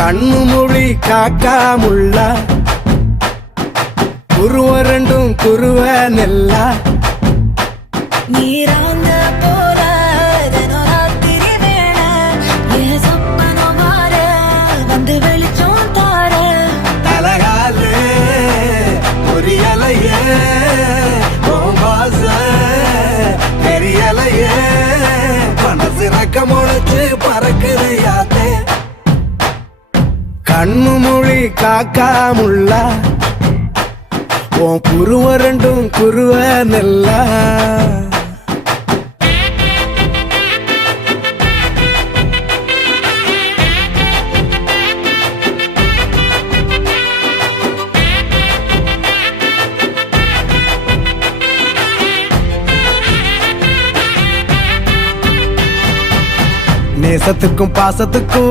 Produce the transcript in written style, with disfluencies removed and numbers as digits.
கண்ணு மொழி காக்காமுள்ள குருவ ரெண்டும் குருவ நெல்லா நீராங்க போல ராத்திரி வேண என் சொப்பனம் மாற வந்து வெளிச்சம் தார தலகாலே பொரியலையே வாச பெரியலையே மனசு ரக்க முளைச்சு பறக்குது யாத்தே கண்ணு மொழி காக்காமுள்ள உன் குருவ ரெண்டும் குருவ நெல்லா நேசத்துக்கும் பாசத்துக்கும்